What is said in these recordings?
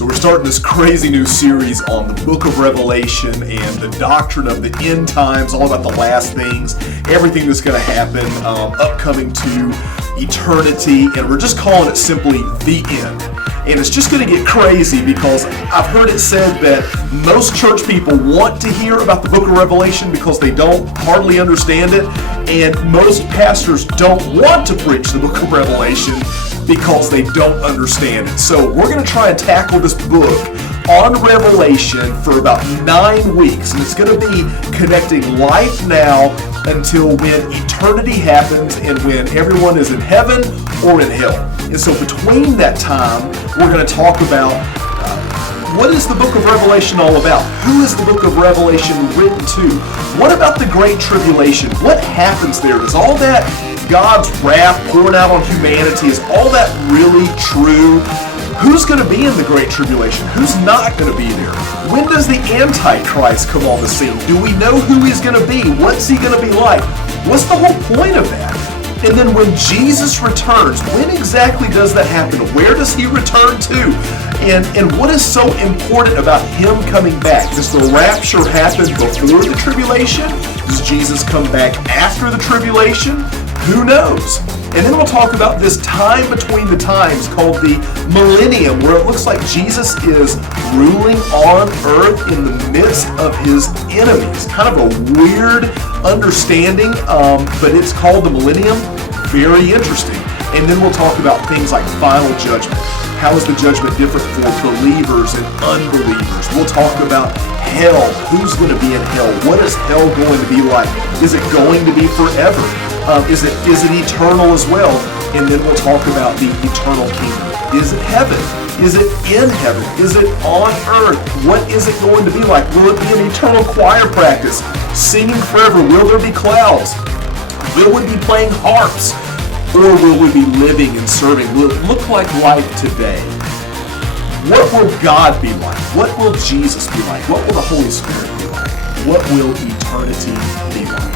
So we're starting this crazy new series on the book of Revelation and the doctrine of the end times, all about the last things, everything that's going to happen upcoming to eternity, and we're just calling it simply the end. And it's just going to get crazy because I've heard it said that most church people want to hear about the book of Revelation because they don't hardly understand it, and most pastors don't want to preach the book of Revelation because they don't understand it. So we're going to try and tackle this book on Revelation for about 9 weeks, and it's going to be connecting life now until when eternity happens and when everyone is in heaven or in hell. And so between that time, we're going to talk about what is the book of Revelation all about? Who is the book of Revelation written to? What about the Great Tribulation? What happens there? Is all that God's wrath pouring out on humanity? Is all that really true? Who's going to be in the Great Tribulation? Who's not going to be there? When does the Antichrist come on the scene? Do we know who he's going to be? What's he going to be like? What's the whole point of that? And then when Jesus returns, when exactly does that happen? Where does he return to? And what is so important about him coming back? Does the rapture happen before the tribulation? Does Jesus come back after the tribulation? Who knows? And then we'll talk about this time between the times called the millennium, where it looks like Jesus is ruling on earth in the midst of his enemies. Kind of a weird understanding, but it's called the millennium. Very interesting. And then we'll talk about things like final judgment. How is the judgment different for believers and unbelievers? We'll talk about hell. Who's going to be in hell? What is hell going to be like? Is it going to be forever? Is it eternal as well? And then we'll talk about the eternal kingdom. Is it heaven? Is it in heaven? Is it on earth? What is it going to be like? Will it be an eternal choir practice? Singing forever? Will there be clouds? Will we be playing harps? Or will we be living and serving? Will it look like life today? What will God be like? What will Jesus be like? What will the Holy Spirit be like? What will eternity be like?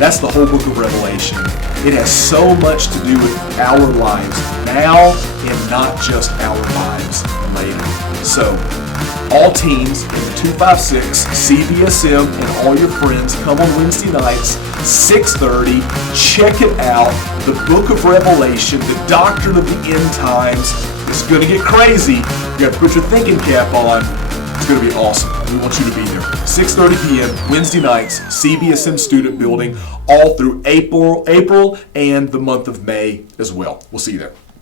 That's the whole book of Revelation. It has so much to do with our lives now and not just our lives later. So, all teams in the 256, CBSM, and all your friends, come on Wednesday nights, 6:30. Check it out. The book of Revelation, the doctrine of the end times. It's going to get crazy. You got to put your thinking cap on. It's going to be awesome. We want you to be there. 6:30 p.m. Wednesday nights, CBSM Student Building, all through April and the month of May as well. We'll see you there.